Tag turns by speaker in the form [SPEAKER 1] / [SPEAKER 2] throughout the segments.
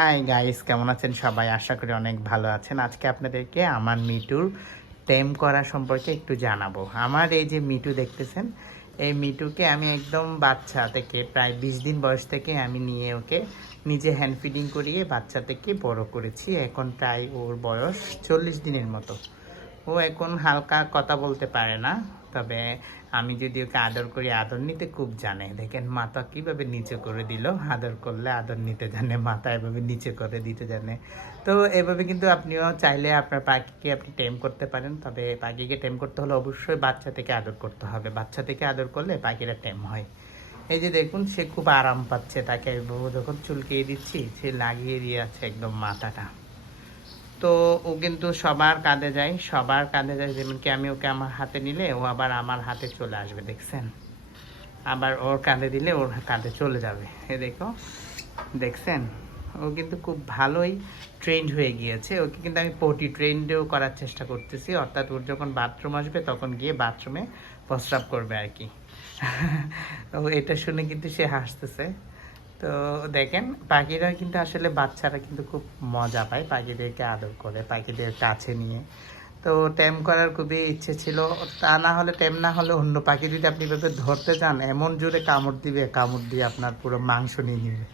[SPEAKER 1] Hi guys কেমন আছেন সবাই? আশা করি অনেক ভালো আছেন। আজকে আপনাদেরকে আমার মিটুর টেম করা সম্পর্কে একটু জানাব। আমার এই যে মিটু দেখতেছেন, এই মিটুকে আমি একদম বাচ্চা থেকে, প্রায় বিশ দিন বয়স থেকে আমি নিয়ে ওকে নিজে হ্যান্ড ফিডিং করিয়ে বাচ্চা থেকে বড় করেছি। এখন প্রায় ওর বয়স চল্লিশ দিনের মতো। ও এখন হালকা কথা বলতে পারে না, তবে আমি যদি ওকে আদর করি, আদর নিতে খুব জানে। দেখেন, মাথা কীভাবে নিচে করে দিল। আদর করলে আদর নিতে জানে, মাথা এভাবে নিচে করে দিতে জানে। তো এভাবে কিন্তু আপনিও চাইলে আপনার পাখিকে আপনি টেম করতে পারেন, তবে পাখিকে টেম করতে হলে অবশ্যই বাচ্চা থেকে আদর করতে হবে। বাচ্চা থেকে আদর করলে পাখিরা টেম হয়। এই যে দেখুন, সে খুব আরাম পাচ্ছে তাকে। যখন চুলকিয়ে দিচ্ছি, সে লাগিয়ে দিয়ে আছে একদম মাথাটা। তো ও কিন্তু সবার কাঁধে যায়, সবার কাঁধে যায় যেমন কি আমি ওকে আমার হাতে নিলে ও আবার আমার হাতে চলে আসবে, দেখছেন? আবার ওর কাঁধে দিলে ওর কাঁধে চলে যাবে, এ দেখো, দেখছেন? ও কিন্তু খুব ভালোই ট্রেন্ড হয়ে গিয়েছে, ওকে কিন্তু আমি পটি ট্রেন্ডেও করার চেষ্টা করতেছি, অর্থাৎ ওর যখন বাথরুম আসবে, তখন গিয়ে বাথরুমে প্রস্রাব করবে আর কি। এটা শুনে কিন্তু সে হাসতেছে। তো দেখেন, পাখিরা কিন্তু আসলে বাচ্চারা কিন্তু খুব মজা পায় পাখিদেরকে আদর করে, পাখিদের কাছে নিয়ে। তো ট্যাম করার খুবই ইচ্ছে ছিল। তা না হলে ট্যাম না হলে অন্য পাখি যদি আপনি এভাবে ধরতে যান, এমন জোরে কামড় দিবে, কামড় দিয়ে আপনার পুরো মাংস নিয়ে নেবে।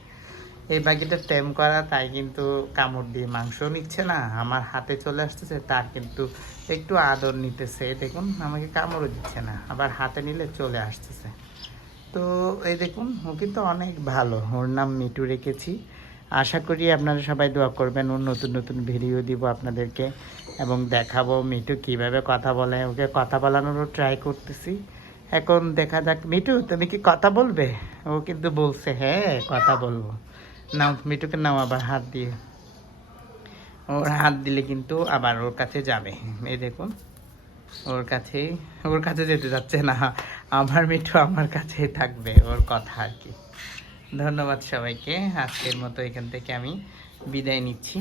[SPEAKER 1] এই পাখিটা ট্যাম করা, তাই কিন্তু কামড় দিয়ে মাংস নিচ্ছে না। আমার হাতে চলে আসতেছে, তার কিন্তু একটু আদর নিতেছে। দেখুন, আমাকে কামড়ও দিচ্ছে না, আবার হাতে নিলে চলে আসতেছে। তো এই দেখুন, ও কিন্তু অনেক ভালো। ওর নাম মিটু রেখেছি। আশা করি আপনারা সবাই দোয়া করবেন, ওর নতুন নতুন ভিডিও দিব আপনাদেরকে এবং দেখাবো মিটু কীভাবে কথা বলে। ওকে কথা বলানোরও ট্রাই করতেছি। এখন দেখা যাক মিটু তুমি কি কথা বলবে? ও কিন্তু বলছে হ্যাঁ কথা বলব। নাও মিটুকে নাও আবার হাত দিয়ে। ওর হাত দিলে কিন্তু আবার ওর কাছে যাবে। এই দেখুন। ওর কাছে ওর কাছে যেতে যাচ্ছে না। আমার মিঠু আমার কাছেই থাকবে ওর কথা আর কি। ধন্যবাদ সবাইকে। আজকের মতো এখান থেকে আমি বিদায় নিচ্ছি।